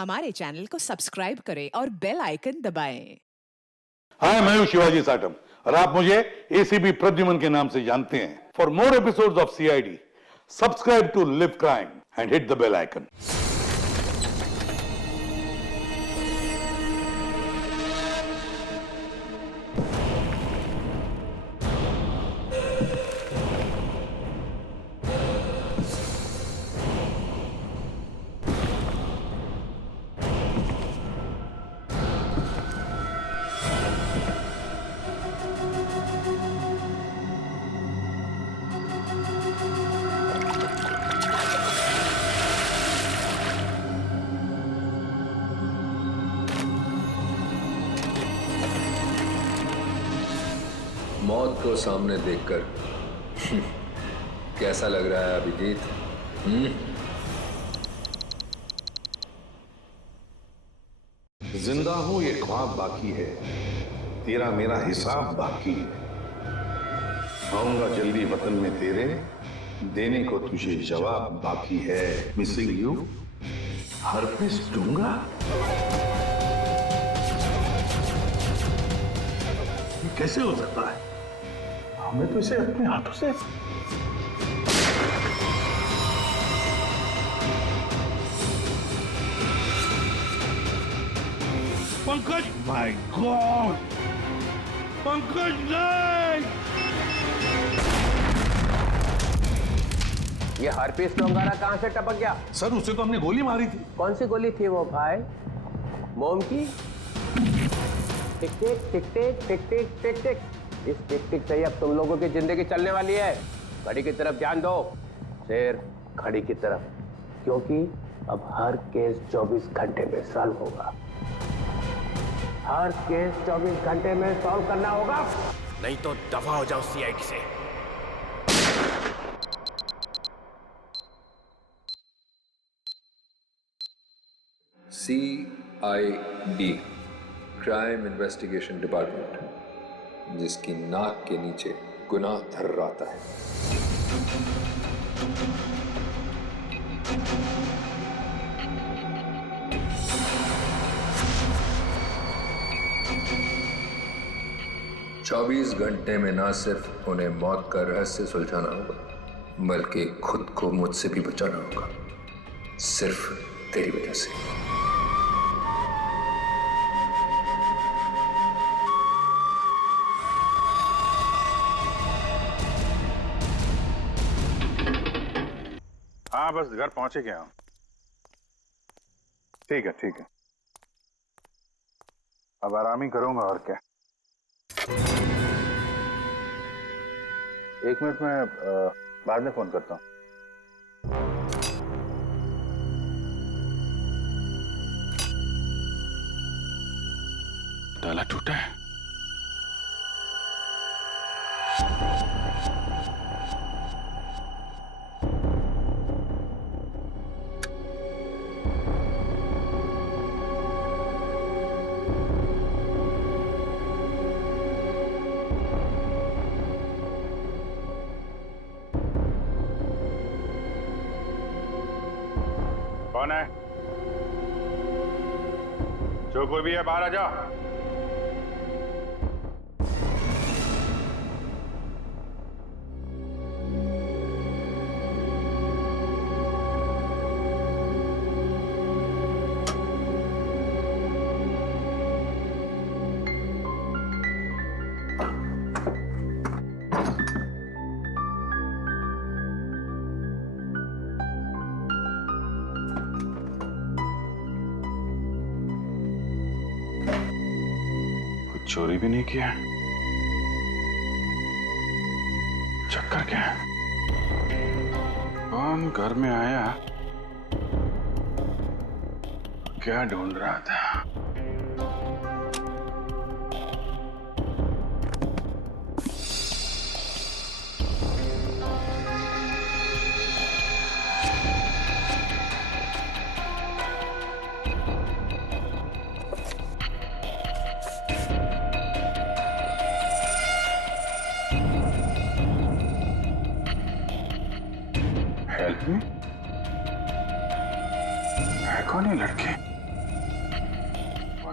हमारे चैनल को सब्सक्राइब करें और बेल आइकन दबाएं। हाय, मैं हूं शिवाजी साटम और आप मुझे एसीपी प्रद्युमन के नाम से जानते हैं। For more episodes of CID, subscribe to LIV crime and hit the bell icon. मौत को सामने देखकर कैसा लग रहा है अभिजीत? जिंदा हूं ये ख्वाब बाकी है, तेरा मेरा हिसाब बाकी है। आऊंगा जल्दी वतन में तेरे, देने को तुझे जवाब बाकी है। मिसिंग यू, हरपिस दूंगा। ये कैसे हो सकता है? हमें तो इसे अपने हाथों से पंकज, माय गॉड, पंकज नहीं! ये हरपीस डोंगारा कहां से टपक गया? सर, उसे तो हमने गोली मारी थी। कौन सी गोली थी वो भाई? मोम की? टिक टिक टिक टिक टिक टिक टिक टिक। इस टिक टिक से ही अब तुम लोगों की जिंदगी चलने वाली है। घड़ी की तरफ ध्यान दो, सिर्फ घड़ी की तरफ, क्योंकि अब हर केस 24 घंटे में सॉल्व होगा। हर केस 24 घंटे में सॉल्व करना होगा, नहीं तो दफा हो जाओ सीआईडी से। CID, क्राइम इन्वेस्टिगेशन डिपार्टमेंट, जिसकी नाक के नीचे गुनाह थर्राता है। चौबीस घंटे में ना सिर्फ उन्हें मौत का रहस्य सुलझाना होगा, बल्कि खुद को मुझसे भी बचाना होगा, सिर्फ तेरी वजह से। हाँ, बस घर पहुंचे गया हूं। ठीक है, ठीक है। अब आराम ही करूंगा और क्या। एक मिनट में बाद में फोन करता हूं। ताला टूटा है। कौन है? जो कोई भी है बाहर आ जाओ। चोरी भी नहीं किया। चक्कर क्या है? कौन घर में आया? क्या ढूंढ रहा था? Help me? है कौन ये लड़के?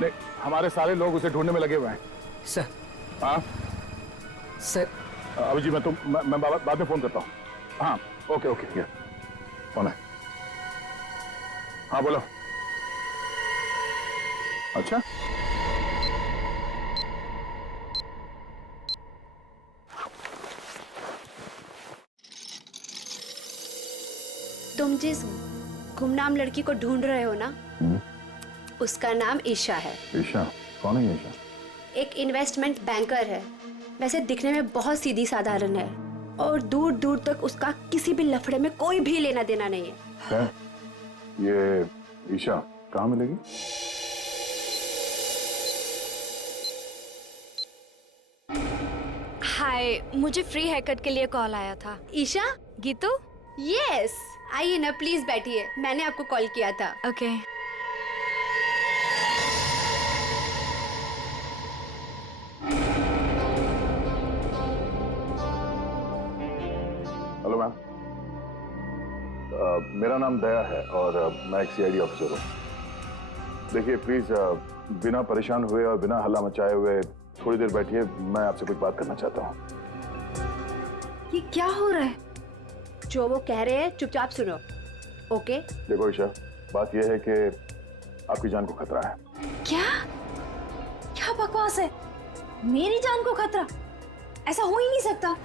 नहीं, हमारे सारे लोग उसे ढूंढने में लगे हुए हैं। सर हाँ सर अभिजीत, मैं बाद में फोन करता हूँ। हाँ ओके ओके, ये कौन है? हाँ बोलो। अच्छा तुम जिस गुमनाम लड़की को ढूंढ रहे हो ना, उसका नाम ईशा है। ईशा? कौन है ईशा? एक इन्वेस्टमेंट बैंकर है। वैसे दिखने में बहुत सीधी साधारण है और दूर दूर तक उसका किसी भी लफड़े में कोई भी लेना देना नहीं है। ये ईशा कहाँ मिलेगी? हाय, मुझे फ्री हेयर कट के लिए कॉल आया था। ईशा? गीतू? यस, आइए ना प्लीज बैठिए, मैंने आपको कॉल किया था। ओके। हेलो मैम, मेरा नाम दया है और मैं एक सीआईडी ऑफिसर हूँ। देखिए प्लीज बिना परेशान हुए और बिना हल्ला मचाए हुए थोड़ी देर बैठिए, मैं आपसे कुछ बात करना चाहता हूँ। ये क्या हो रहा है? जो वो कह रहे हैं चुपचाप सुनो, ओके? देखो ईशा, बात यह है कि आपकी जान को खतरा है। क्या क्या बकवास है? मेरी जान को खतरा? ऐसा हो ही नहीं सकता।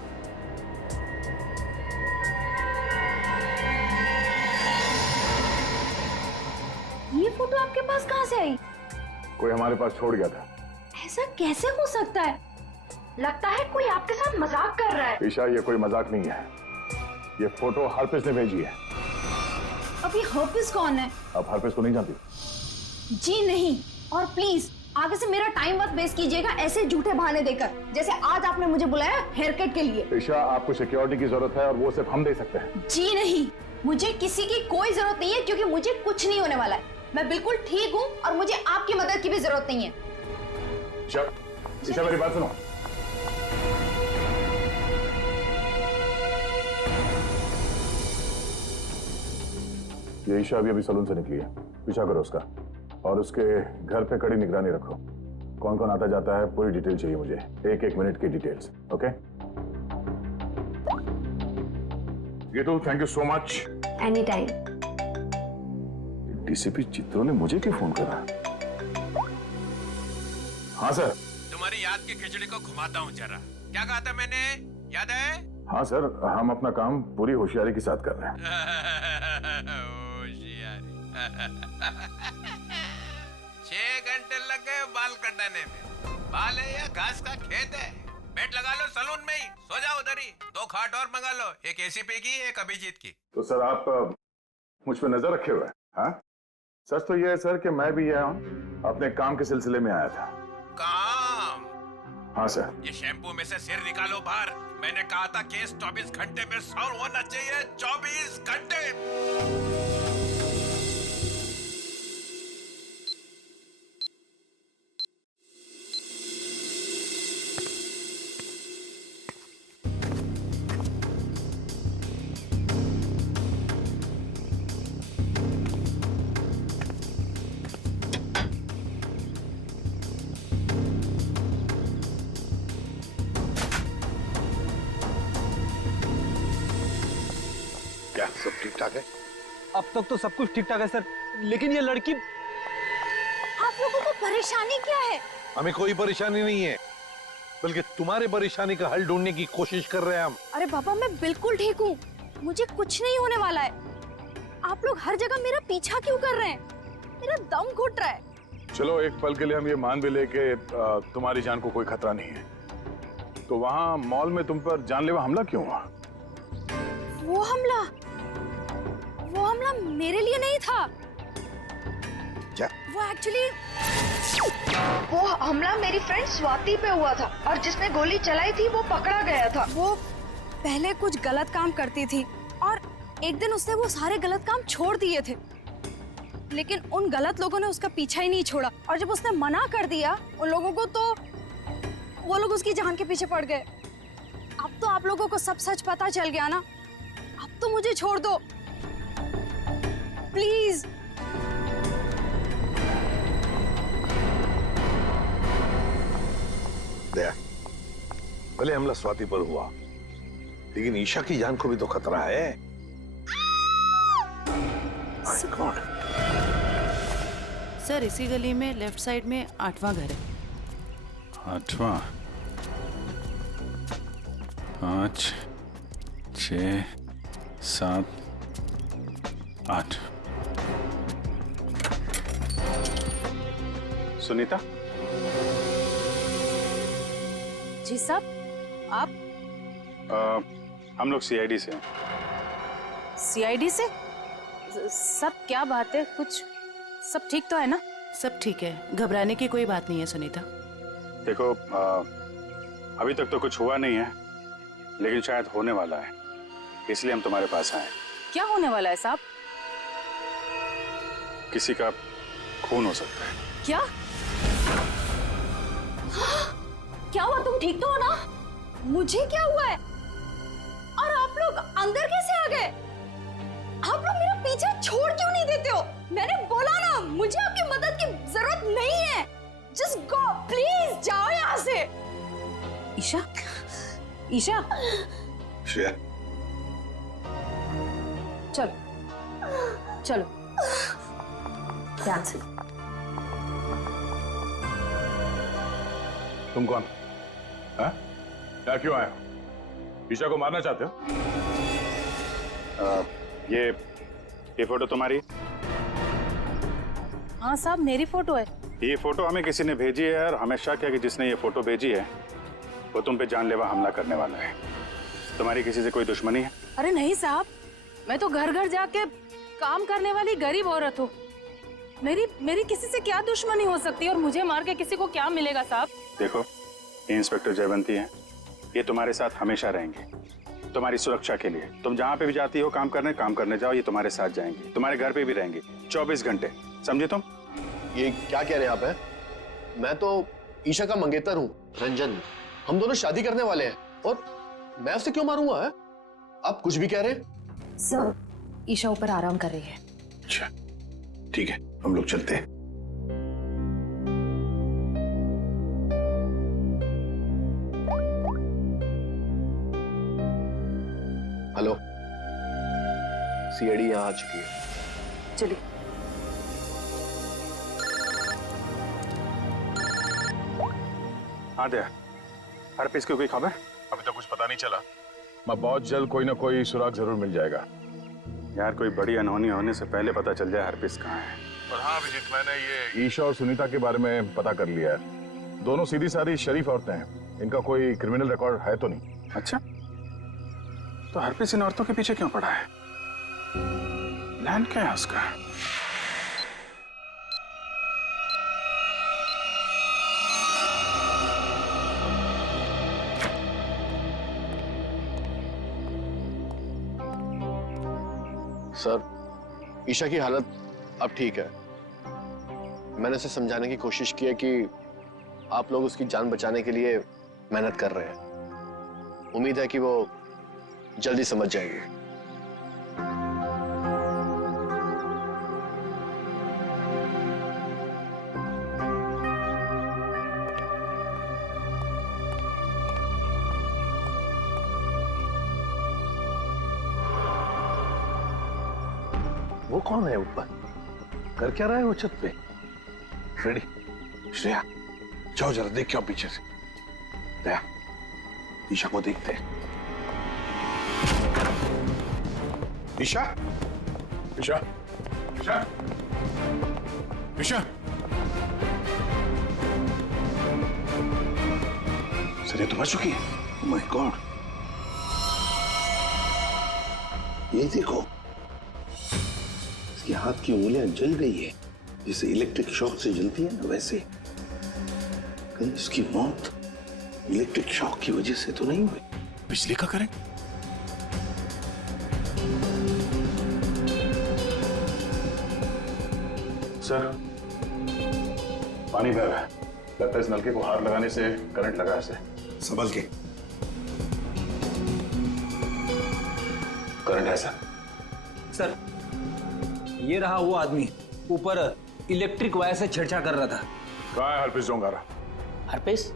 ये फोटो आपके पास कहाँ से आई? कोई हमारे पास छोड़ गया था। ऐसा कैसे हो सकता है? लगता है कोई आपके साथ मजाक कर रहा है। ईशा, ये कोई मजाक नहीं है, ये फोटो हरप्रीत ने भेजी है। अभी हरप्रीत कौन है? आप हरप्रीत को नहीं जानती? जी नहीं, और प्लीज आगे से मेरा टाइम मत वेस्ट कीजिएगा ऐसे झूठे बहाने देकर, जैसे आज आपने मुझे बुलाया हेयर कट के लिए। ईशा, आपको सिक्योरिटी की जरूरत है और वो सिर्फ हम दे सकते हैं। जी नहीं, मुझे किसी की कोई जरूरत नहीं है, क्योंकि मुझे कुछ नहीं होने वाला है। मैं बिल्कुल ठीक हूँ और मुझे आपकी मदद की भी जरूरत नहीं है। ईशा मेरी बात सुनो। ये ईशा अभी सलून से निकली है, पीछा करो उसका और उसके घर पे कड़ी निगरानी रखो। कौन कौन आता जाता है पूरी डिटेल चाहिए मुझे, एक एक मिनट की details. Okay Geetu, thank you so much. Any time. DCP चित्रों ने मुझे क्यों फोन करा? हाँ सर। तुम्हारी याद की खिचड़ी को घुमाता हूँ जरा। क्या कहा था मैंने, याद है? हाँ सर, हम अपना काम पूरी होशियारी के साथ कर रहे हैं। होशियारी। 6 घंटे लग गए बाल कटाने में। बाल है या घास का खेत है? बेड लगा लो सलून में ही, सो जाओ उधर ही। 2 खाट और मंगा लो, एक एसीपी की, एक अभिजीत की। तो सर आप मुझ पर नजर रखे हुए हैं? हाँ, सच तो ये है सर कि मैं भी यहाँ अपने काम के सिलसिले में आया था। काम? हाँ सर। ये शैम्पू में से सिर निकालो बाहर। मैंने कहा था केस 24 घंटे में सॉल्व होना चाहिए। 24 घंटे। क्या सब ठीक ठाक है? अब तक तो सब कुछ ठीक ठाक है सर, लेकिन ये लड़की। आप लोगों को परेशानी क्या है? हमें कोई परेशानी नहीं है, बल्कि तुम्हारे परेशानी का हल ढूंढने की कोशिश कर रहे हैं हम। अरे बाबा, मैं बिल्कुल ठीक हूँ, मुझे कुछ नहीं होने वाला है। आप लोग हर जगह मेरा पीछा क्यों कर रहे हैं? मेरा दम घुट रहा है। चलो एक पल के लिए हम ये मान भी ले कि तुम्हारी जान को कोई खतरा नहीं है, तो वहाँ मॉल में तुम पर जानलेवा हमला क्यों हुआ? वो हमला मेरे लिए नहीं था। क्या? वो हमला मेरी फ्रेंड स्वाति पे हुआ था और जिसने गोली चलाई थी वो पकड़ा गया था। वो पहले कुछ गलत काम करती थी और एक दिन उसने वो सारे गलत काम छोड़ दिए थे, लेकिन उन गलत लोगों ने उसका पीछा ही नहीं छोड़ा और जब उसने मना कर दिया उन लोगों को, तो वो लोग उसकी जान के पीछे पड़ गए। अब तो आप लोगों को सब सच पता चल गया ना, अब तो मुझे छोड़ दो प्लीज। भले हमला स्वाति पर हुआ, लेकिन ईशा की जान को भी तो खतरा है। My God. सर इसी गली में लेफ्ट साइड में 8वां घर है। 8वां? 5, 6, 7, 8। सुनीता? जी साहब, आप? हम लोग सीआईडी से हैं। सीआईडी से? सब क्या बात है? कुछ सब ठीक तो है ना? सब ठीक है, घबराने की कोई बात नहीं है सुनीता। देखो अभी तक तो कुछ हुआ नहीं है, लेकिन शायद होने वाला है, इसलिए हम तुम्हारे पास आए। क्या होने वाला है साहब? किसी का खून हो सकता है। क्या? क्या हुआ? तुम ठीक तो हो ना? मुझे क्या हुआ है? और आप लोग अंदर कैसे आ गए? आप लोग मेरा पीछे छोड़ क्यों नहीं देते हो? मैंने बोला ना, मुझे आपकी मदद की जरूरत नहीं है। जस्ट गो, प्लीज जाओ यहाँ से। ईशा, ईशा, श्रेया, चलो चलो ध्यान से। तुम कौन? हाँ? क्या क्यों आए हो? ईशा को मारना चाहते हो? ये फोटो तुम्हारी? हाँ साहब, मेरी फोटो है। ये फोटो हमें किसी ने भेजी है और हमें शक है कि जिसने ये फोटो भेजी है वो तुम पे जानलेवा हमला करने वाला है। तुम्हारी किसी से कोई दुश्मनी है? अरे नहीं साहब, मैं तो घर घर जाके काम करने वाली गरीब औरत हूँ। मेरी किसी से क्या दुश्मनी हो सकती है, और मुझे मार के किसी को क्या मिलेगा साहब? देखो, ये इंस्पेक्टर जयवंती है, ये तुम्हारे साथ हमेशा रहेंगे, तुम्हारी सुरक्षा के लिए। तुम जहाँ पे भी जाती हो काम करने जाओ, ये तुम्हारे साथ जाएंगे, तुम्हारे घर पे भी रहेंगे 24 घंटे, समझे तुम? ये क्या कह रहे हैं आप? है मैं तो ईशा का मंगेतर हूँ, रंजन। हम दोनों शादी करने वाले हैं, और मैं उसे क्यों मारूंगा? है आप कुछ भी कह रहे हैं? सर, ईशा ऊपर आराम कर रही है। अच्छा ठीक है, हम लोग चलते हैं। हेलो, सीआईडी यहाँ आ चुकी है। चलिए। हाँ दया, हर पीस की कोई खबर? अभी तक कुछ पता नहीं चला। मैं बहुत जल्द कोई ना कोई सुराग जरूर मिल जाएगा। यार कोई बड़ी अनहोनी होने से पहले पता चल जाए हर पीस कहाँ है। और हाँ अभिजीत, मैंने ये ईशा और सुनीता के बारे में पता कर लिया है। दोनों सीधी सादी शरीफ औरतें हैं, इनका कोई क्रिमिनल रिकॉर्ड है तो नहीं। अच्छा, तो हर पीस इन औरतों के पीछे क्यों पड़ा है? प्लान क्या है उसका? सर, ईशा की हालत अब ठीक है। मैंने उसे समझाने की कोशिश की है कि आप लोग उसकी जान बचाने के लिए मेहनत कर रहे हैं। उम्मीद है कि वो जल्दी समझ जाएगी। वो कौन है ऊपर? कर क्या रहा है वो छत पे? फ्रेडी, श्रेया, जाओ जरा देख के आओ पीछे से। दया, ईशा को देखते हैं। ईशा, ईशा, ईशा, ईशा। सर तो मर चुकी है। ओह माय गॉड, ये देखो, इसके हाथ की उंगलियां जल गई है, जैसे इलेक्ट्रिक शॉक से जलती है ना, वैसे। कहीं इसकी मौत इलेक्ट्रिक शॉक की वजह से तो नहीं हुई? बिजली का करंट? सर, पानी बह रहा है। लगता है इस नलके को हाथ लगाने से करंट लगा है इसे। संभल के। करंट है सर। सर, ये रहा वो आदमी, ऊपर इलेक्ट्रिक वायर से छेड़छाड़ कर रहा था। कहाँ है हरप्रीत जोंगारा? हरपेश?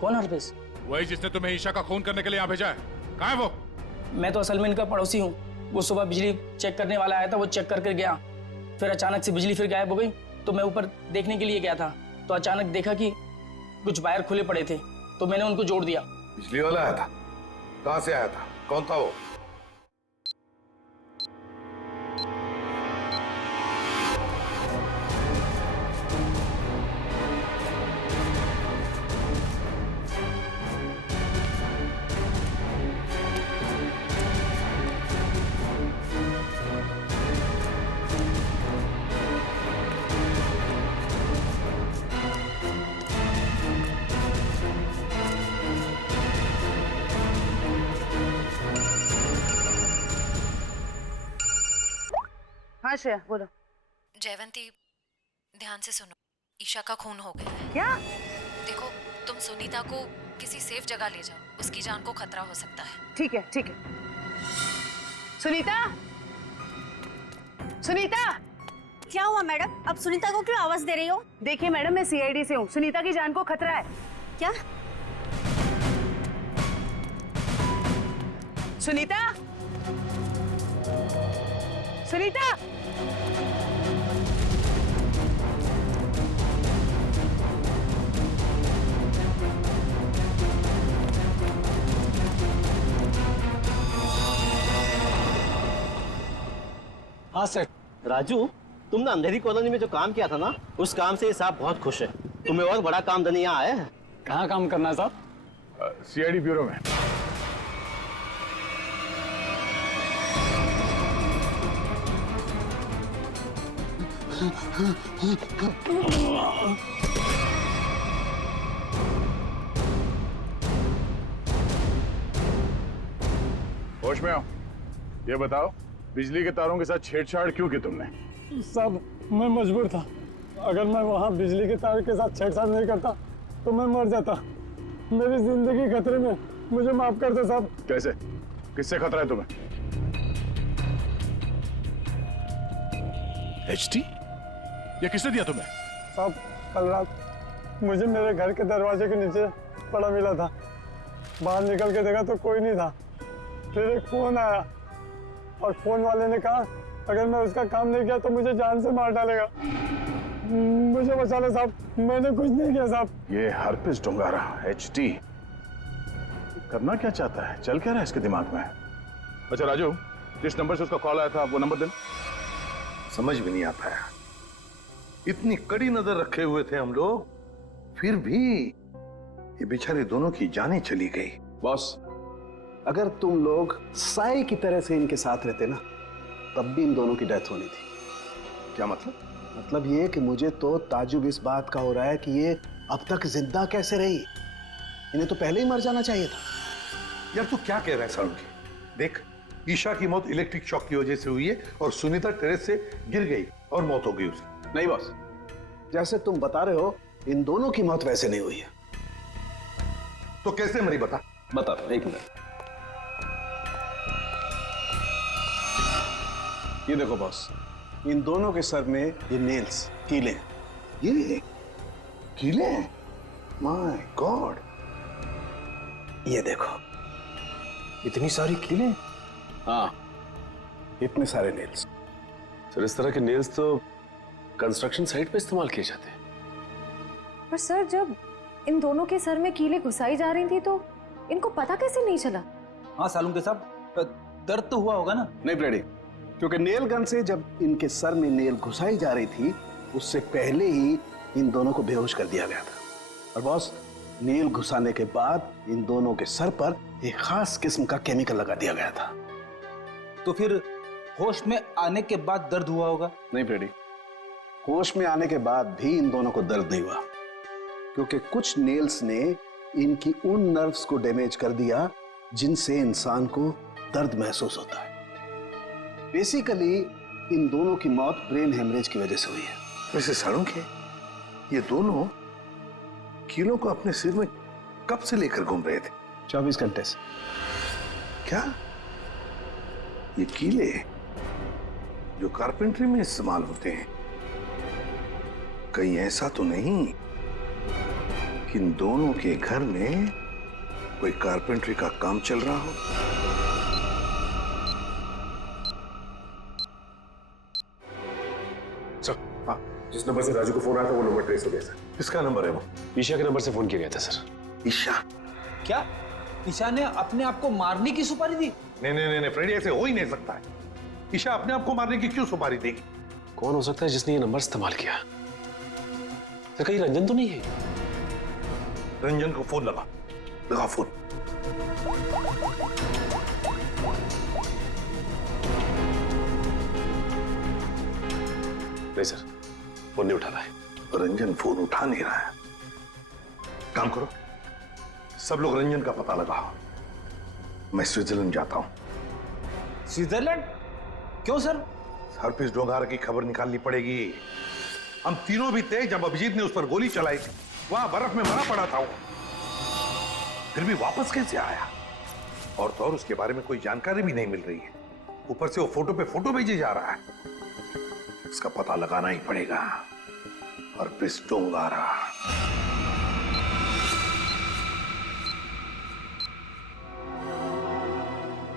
कौन हरपेश? वही जिसने तुम्हें ईशा का खून करने के लिए यहाँ भेजा है, कहाँ है वो? मैं तो असल में इनका पड़ोसी हूँ। वो सुबह बिजली चेक करने वाला आया था, वो चेक करके गया, फिर अचानक से बिजली फिर गायब हो गई। तो मैं ऊपर देखने के लिए गया था, तो अचानक देखा कि कुछ वायर खुले पड़े थे, तो मैंने उनको जोड़ दिया। बिजली वाला आया था? कहाँ से आया था? कौन था वो? हाँ श्रेया बोलो। जयवंती, ध्यान से सुनो, ईशा का खून हो गया है। क्या? देखो, तुम सुनीता को किसी सेफ जगह ले जाओ, उसकी जान को खतरा हो सकता है। ठीक है ठीक है। सुनीता, सुनीता। क्या हुआ मैडम? अब सुनीता को क्यों आवाज दे रही हो? देखिए मैडम, मैं सीआईडी से हूँ, सुनीता की जान को खतरा है। क्या? सुनीता, सुनीता। हाँ सर। राजू, तुमने अंधेरी कॉलोनी में जो काम किया था ना, उस काम से साहब बहुत खुश है। तुम्हें और बड़ा काम देने यहाँ आया है। कहाँ काम करना है साहब? सीआईडी ब्यूरो में। होश में आओ, ये बताओ बिजली के तारों के साथ छेड़छाड़ क्यों की तुमने? साहब, मैं मजबूर था। अगर मैं वहाँ बिजली के तार के साथ छेड़छाड़ नहीं करता तो मैं मर जाता। मेरी जिंदगी खतरे में, मुझे माफ कर दो साहब। कैसे? किससे खतरा है तुम्हें? एचटी? ये किसने दिया तुम्हें? साहब, कल रात मुझे मेरे घर के दरवाजे के नीचे पड़ा मिला था। बाहर निकल के देखा तो कोई नहीं था। फिर एक फोन आया और फोन वाले ने कहा अगर मैं उसका काम नहीं किया तो मुझे जान से मार डालेगा। मुझे बचा ले साहब, मैंने कुछ नहीं किया साहब। ये हरपिस डोंगारा एचटी करना क्या चाहता है? चल क्या रहा है इसके दिमाग में? अच्छा राजू, जिस नंबर से उसका कॉल आया था वो नंबर देना। समझ भी नहीं आता है, इतनी कड़ी नजर रखे हुए थे हम लोग, फिर भी ये बेचारे दोनों की जानें चली गई। बॉस, अगर तुम लोग साई की तरह से इनके साथ रहते ना, तब भी इन दोनों की डेथ होनी थी। क्या मतलब? मतलब ये कि मुझे तो ताजुब इस बात का हो रहा है कि ये अब तक जिंदा कैसे रही। इन्हें तो पहले ही मर जाना चाहिए था। यार तू क्या कह रहा है सालुंकी? देख, ईशा की मौत इलेक्ट्रिक शॉक की वजह से हुई है और सुनीता टेरेस से गिर गई और मौत हो गई उसकी। नहीं बॉस, जैसे तुम बता रहे हो इन दोनों की मौत वैसे नहीं हुई है। तो कैसे मरी बता? बता दो, एक मिनट। ये देखो बॉस, इन दोनों के सर में ये नेल्स, कीले। ये कीले? My god. ये देखो, इतनी सारी कीले? हाँ, इतने सारे नेल्स। सर, इस तरह के नेल्स तो कंस्ट्रक्शन साइट पे इस्तेमाल किए जाते हैं। पर सर, जब इन दोनों के सर में कीले घुसाई जा रही थी तो इनको पता कैसे नहीं चला? हाँ सालून के साहब, दर्द तो हुआ होगा ना? नहीं ब्रेडी, क्योंकि नेल गन से जब इनके सर में नेल घुसाई जा रही थी उससे पहले ही इन दोनों को बेहोश कर दिया गया था। और बॉस, नेल घुसाने के बाद इन दोनों के सर पर एक खास किस्म का केमिकल लगा दिया गया था। तो फिर होश में आने के बाद दर्द हुआ होगा? नहीं ब्रेडी, होश में आने के बाद भी इन दोनों को दर्द नहीं हुआ, क्योंकि कुछ नेल्स ने इनकी उन नर्व्स को डैमेज कर दिया जिनसे इंसान को दर्द महसूस होता है। बेसिकली इन दोनों की मौत ब्रेन हेमरेज की वजह से हुई है। वैसे सालुंकी, ये दोनों कीलों को अपने सिर में कब से लेकर घूम रहे थे? 24 घंटे से। क्या ये कीले जो कारपेंट्री में इस्तेमाल होते हैं, कहीं ऐसा तो नहीं कि इन दोनों के घर में कोई कारपेंटरी का काम चल रहा हो। सर, हाँ, जिस नंबर से राजू को फोन आया था वो नंबर ट्रेस हो गया सर। किसका नंबर है वो? ईशा के नंबर से फोन किया गया था सर। ईशा? क्या ईशा ने अपने आप को मारने की सुपारी दी? नहीं फ्रेडी, ऐसे हो ही नहीं सकता है। ईशा अपने आप को मारने की क्यों सुपारी देगी? कौन हो सकता है जिसने ये नंबर इस्तेमाल किया? सर कहीं रंजन तो नहीं है? रंजन को फोन लगा फोन। नहीं सर, फोन नहीं उठा रहा है। रंजन फोन उठा नहीं रहा है। काम करो, सब लोग रंजन का पता लगाओ। मैं स्विट्जरलैंड जाता हूं। स्विट्जरलैंड? क्यों सर? हरप्रीत डोंगारा की खबर निकालनी पड़ेगी। हम तीनों भी थे जब अभिजीत ने उस पर गोली चलाई थी। वहां बर्फ में मरा पड़ा था वो, फिर भी वापस कैसे आया? और तो और उसके बारे में कोई जानकारी भी नहीं मिल रही है। ऊपर से वो फोटो पे फोटो भेजे जा रहा है। इसका पता लगाना ही पड़ेगा। हरप्रीत डोंगारा।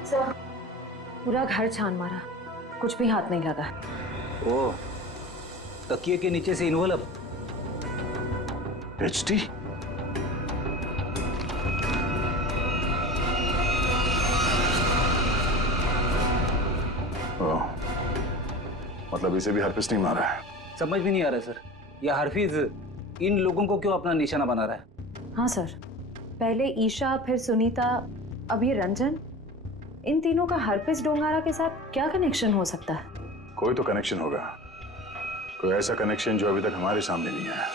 सर, पूरा घर छान मारा, कुछ भी हाथ नहीं लगा। ओ, तकिए के नीचे से इन्वॉल्व। एचडी? मतलब इसे भी हरप्रीत नहीं मारा है? समझ भी नहीं आ रहा सर, यह हरफीज इन लोगों को क्यों अपना निशाना बना रहा है? हाँ सर, पहले ईशा, फिर सुनीता, अब ये रंजन। इन तीनों का हरप्रीत डोंगारा के साथ क्या कनेक्शन हो सकता है? कोई तो कनेक्शन होगा, कोई ऐसा कनेक्शन जो अभी तक हमारे सामने नहीं आया।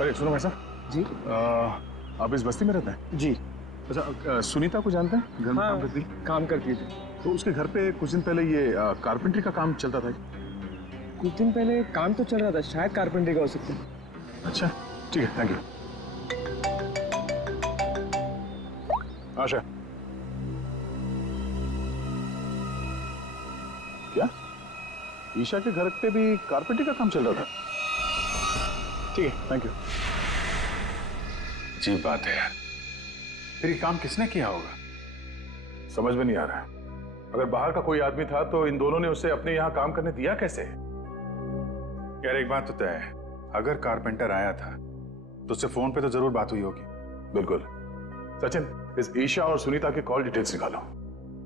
अरे सुनो भाई साहब जी, आप इस बस्ती में रहते हैं? जी। अच्छा, सुनीता को जानते हैं? घर में काम करती? काम करती थी। तो उसके घर पे कुछ दिन पहले ये कारपेंटरी का काम चलता था। कुछ दिन पहले काम तो चल रहा था, शायद कारपेंटरी का हो सकता है। अच्छा ठीक है, थैंक यू। आशा, क्या ईशा के घर पे भी कारपेंटरी का काम चल रहा था? ठीक है, थैंक यू। अजीब बात है यार, फिर ये काम किसने किया होगा? समझ में नहीं आ रहा है। अगर बाहर का कोई आदमी था तो इन दोनों ने उसे अपने यहाँ काम करने दिया कैसे? यार एक बात तो तय है, अगर कारपेंटर आया था तो उससे फोन पे तो जरूर बात हुई होगी। बिल्कुल। सचिन, इस ईशा और सुनीता के कॉल डिटेल्स निकालो।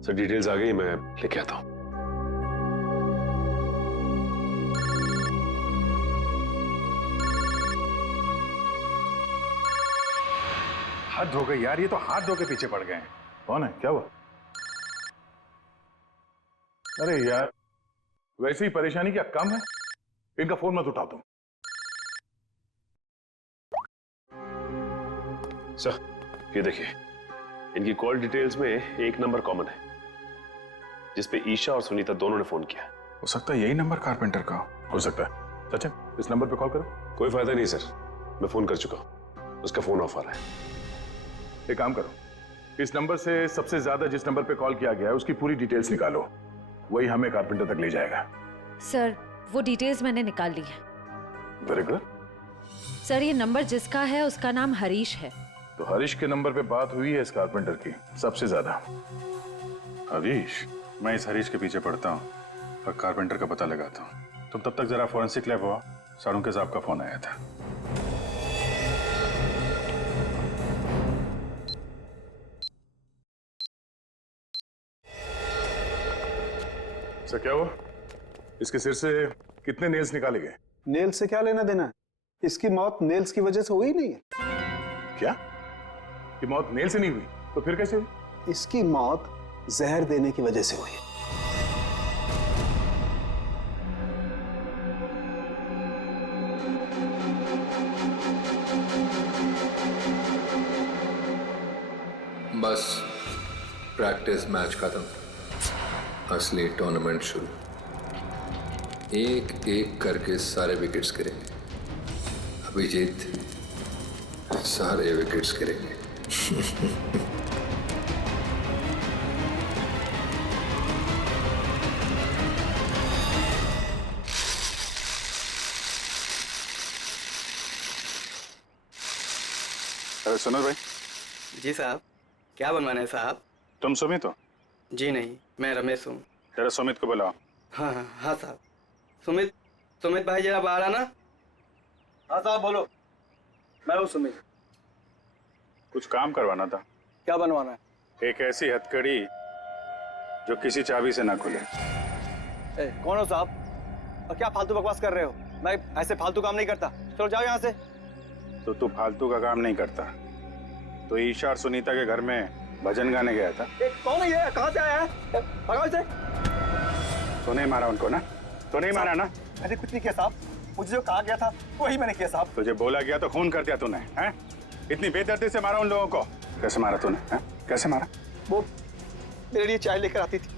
सर डिटेल्स आ गई, मैं लेके आता हूँ। हद हो गई यार, ये तो हाथ धो के पीछे पड़ गए हैं। कौन है, क्या हुआ? अरे यार, वैसे ही परेशानी क्या कम है? इनका फोन मत उठाओ तुम। सर ये देखिए, इनकी कॉल डिटेल्स में एक नंबर कॉमन है जिसपे ईशा और सुनीता दोनों ने फोन किया। हो सकता है यही नंबर कारपेंटर का हो सकता है। सचिन, इस नंबर पे कॉल करो। कोई फायदा नहीं सर, मैं फोन कर चुका हूं, उसका फोन ऑफ आ रहा है। एक काम करो, इस नंबर से सबसे ज्यादा जिस नंबर पे कॉल किया गया है उसकी पूरी डिटेल्स निकालो, वही हमें कारपेंटर तक ले जाएगा। सर वो डिटेल्स मैंने निकाल ली है। Very good. सर ये नंबर जिसका है उसका नाम हरीश है। तो हरीश के नंबर पे बात हुई है इस कारपेंटर की सबसे ज्यादा। हरीश? मैं इस हरीश के पीछे पड़ता हूँ और कारपेंटर का पता लगाता हूँ। तुम तब तक जरा फॉरेंसिक लैब हुआ, सारुंके साहब का फोन आया था। सर क्या हुआ? इसके सिर से कितने नेल्स निकाले गए? नेल्स से क्या लेना देना है? इसकी मौत नेल्स की वजह से हुई नहीं है। क्या? कि मौत नेल से नहीं हुई तो फिर कैसे हुई? इसकी मौत जहर देने की वजह से हुई। बस प्रैक्टिस मैच खत्म, असली टूर्नामेंट शुरू। एक एक करके सारे विकेट्स गिरेंगे। अभिजीत सारे विकेट्स गिरेंगे। अरे सुनो भाई, जी साहब, क्या बनवाना है साहब? तुम सुमित हो? जी नहीं, मैं रमेश हूँ। जरा सुमित को बुलाओ। हाँ हाँ हाँ साहब। सुमित भाई जरा बाहर आना। हाँ साहब बोलो। मैं हूँ सुमित। कुछ काम करवाना था। क्या बनवाना है? एक ऐसी हथकड़ी जो किसी चाबी से ना खुले। कौन हो साहब? और क्या फालतू बकवास कर रहे हो? मैं ऐसे फालतू काम नहीं करता। चलो जाओ यहाँ से। तो तू फालतू का काम नहीं करता तो ईशा और सुनीता के घर में भजन गाने गया था। कौन है ये? कहाँ से आया है? भगाओ इसे। तो नहीं मारा उनको ना? तो नहीं मारा ना? मैंने कुछ नहीं किया साहब। मुझे जो कहा गया था वही मैंने किया साहब। तुझे बोला गया तो खून कर दिया तूने, हैं? इतनी बेदर्दी से मारा उन लोगों को। कैसे मारा तूने, हैं? कैसे मारा? वो मेरे लिए चाय लेकर आती थी।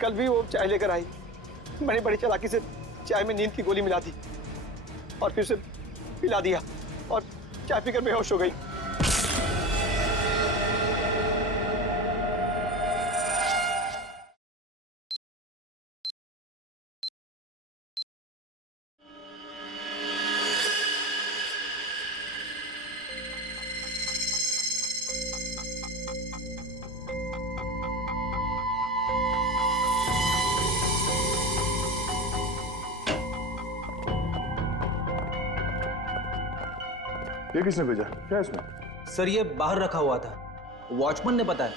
कल भी वो चाय लेकर आई। मैंने बड़ी चालाकी से चाय में नींद की गोली मिला दी और फिर उसे पिला दिया और चाय पीकर बेहोश हो गई। ये किसने भेजा? क्या इसमें? सर ये बाहर रखा हुआ था, वॉचमैन ने बताया।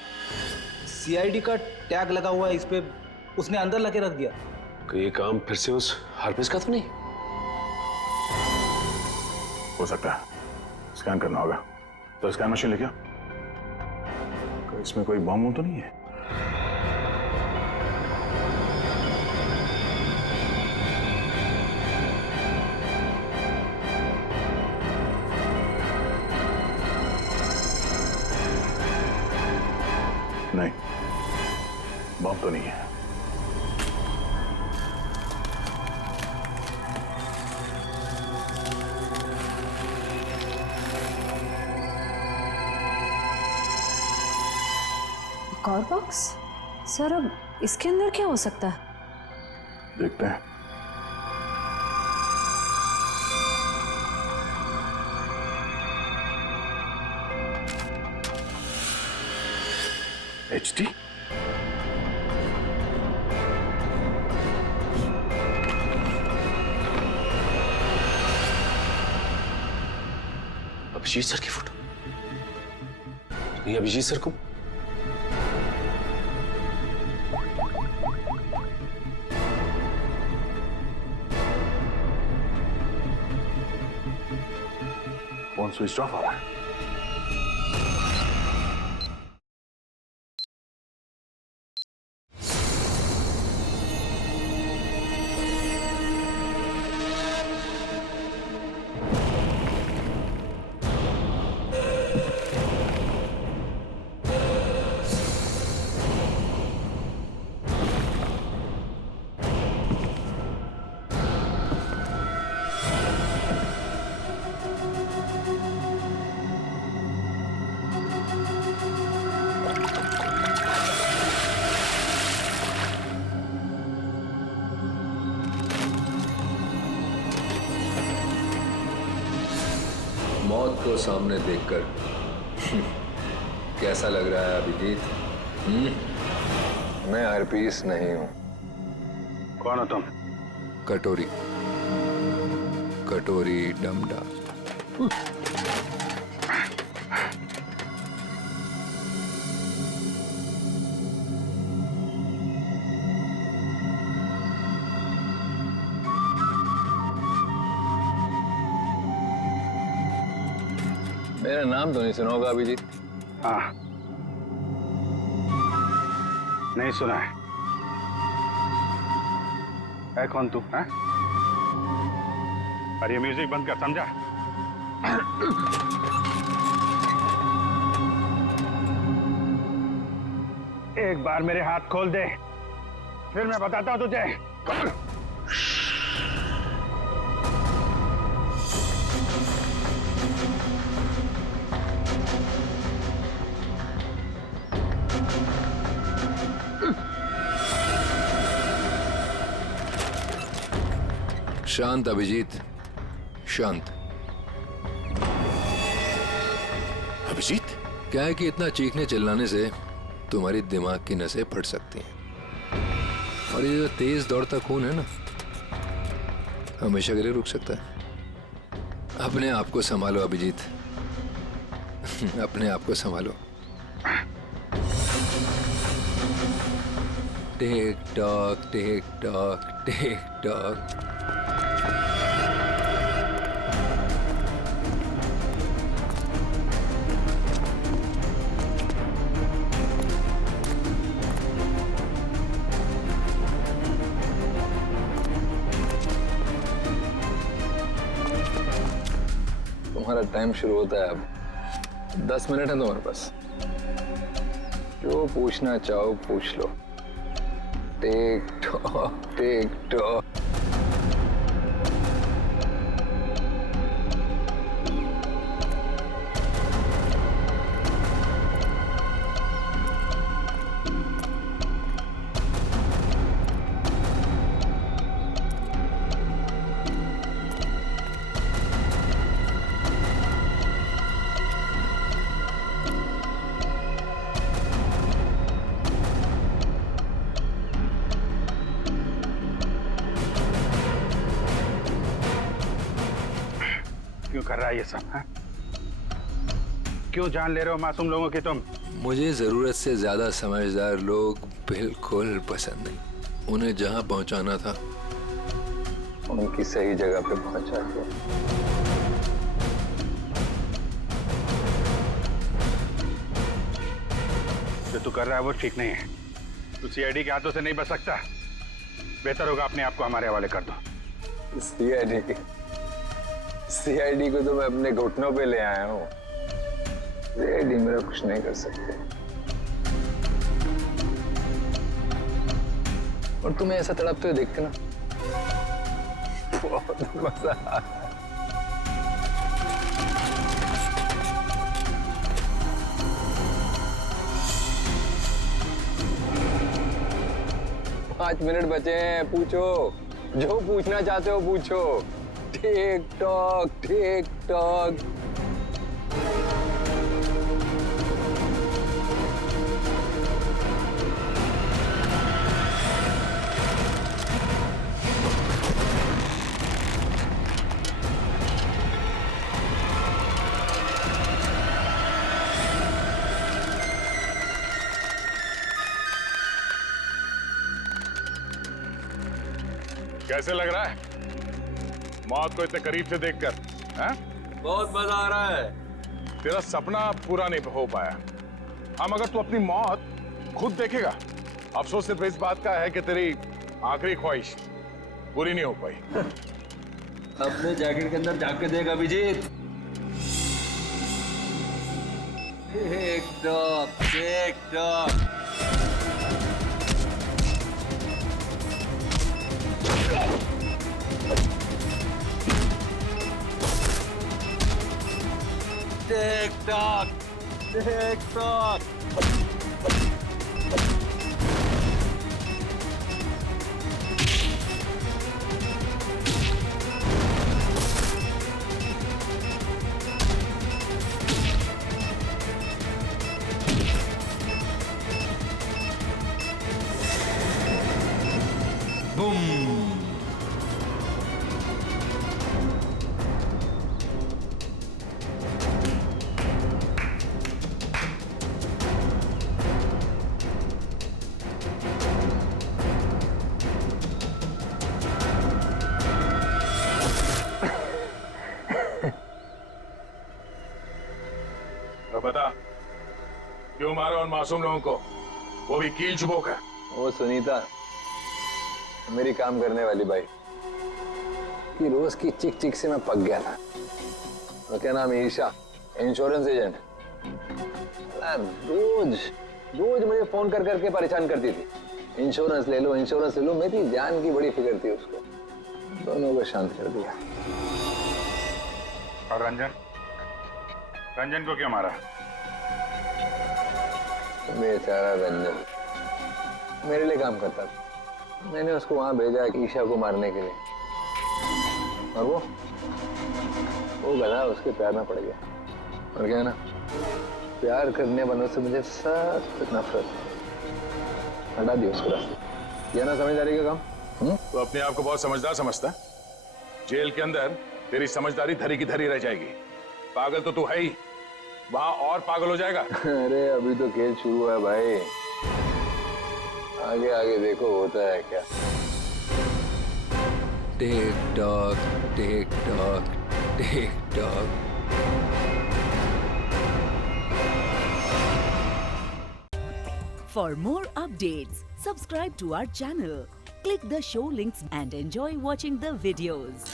सीआईडी का टैग लगा हुआ है इस पे, उसने अंदर लाके रख दिया। ये काम फिर से उस हरपिस का तो नहीं? हो सकता है, स्कैन करना होगा। तो स्कैन मशीन लेके आओ। इसमें कोई बम तो नहीं है? नहीं, बम तो नहीं है। एक और बॉक्स? सर अब इसके अंदर क्या हो सकता है? देखते हैं। HD? अभिजीत सर की फोटो। ये अभिजीत सर को फोन स्विच ऑफ आ रहा है। मौत को सामने देखकर कैसा लग रहा है अभिजीत? मैं हरपीस नहीं हूं। कौन हो तुम? कटोरी, कटोरी डमडा। मेरा नाम तो नहीं सुना होगा अभिजीत? हाँ, नहीं सुना है कौन तू? है? अरे म्यूजिक बंद कर, समझा? एक बार मेरे हाथ खोल दे, फिर मैं बताता हूं तुझे। शांत अभिजीत, शांत। अभिजीत? क्या है कि इतना चीखने चिल्लाने से तुम्हारी दिमाग की नसें फट सकती हैं, और ये जो तेज दौड़ता खून है ना, हमेशा के लिए रुक सकता है। अपने आप को संभालो अभिजीत, अपने आप को संभालो। टिक tock tick tock tick talk. तुम्हारा टाइम शुरू होता है अब। 10 मिनट है तुम्हारे पास, जो पूछना चाहो पूछ लो। टिक टॉक टिक टॉक। क्यों कर रहा है ये सब? है? क्यों जान ले रहे हो मासूम लोगों की तुम? मुझे जरूरत से ज्यादा समझदार लोग बिल्कुल पसंद नहीं। उन्हें जहां पहुंचाना था उनकी सही जगह पे पहुंचा दिया। जो तू कर रहा है वो ठीक नहीं है। तू सीआईडी के हाथों से नहीं बच सकता। बेहतर होगा अपने आप को हमारे हवाले कर दो। सीआईडी को तो मैं अपने घुटनों पे ले आया हूँ। सीआईडी मेरा कुछ नहीं कर सकते। और तुम्हें ऐसा तड़पते हुए देख के ना बहुत मजा आ रहा है। पाँच मिनट बचे हैं, पूछो जो पूछना चाहते हो पूछो। टिक टॉक टिक टॉक। कैसे लग रहा है मौत को इतने करीब से देखकर? बहुत मजा आ रहा है। तेरा सपना पूरा नहीं हो पाया। हम अगर तू अपनी मौत खुद देखेगा, अफसोस सिर्फ इस बात का है कि तेरी आखिरी ख्वाहिश पूरी नहीं हो पाई। अपने जैकेट के अंदर जाके देख Abhijeet. Tick tock tick tock. Tick tock tick tock. बता क्यों मारा उन मासूम लोगों को, वो भी कील चुबो कर? वो सुनीता मेरी काम करने वाली बाई कि रोज की चिक चिक से मैं पक गया था। तो क्या नाम है? Isha, insurance agent. रोज रोज मुझे फोन कर करके परेशान करती थी। इंश्योरेंस ले लो इंश्योरेंस ले लो। मेरी जान की बड़ी फिक्र थी उसको। दोनों को शांत कर दिया। और रंजन? रंजन को क्यों मारा? बेचारा रंजन मेरे लिए काम करता था। मैंने उसको वहां भेजा ईशा को मारने के लिए, और वो गधा उसके पैर में पड़ गया। और क्या ना, प्यार करने वालों से मुझे सख्त नफरत है। हटा दियो उसको रास्ते। ये ना समझदारी का काम। तो अपने आप को बहुत समझदार समझता है? जेल के अंदर तेरी समझदारी धरी की धरी रह जाएगी। पागल तो तू है ही, वहां और पागल हो जाएगा। अरे अभी तो खेल शुरू हुआ है भाई, आगे आगे देखो होता है क्या। टिक tock tick tock tick talk. For more updates, subscribe to our channel, click the show links and enjoy watching the videos.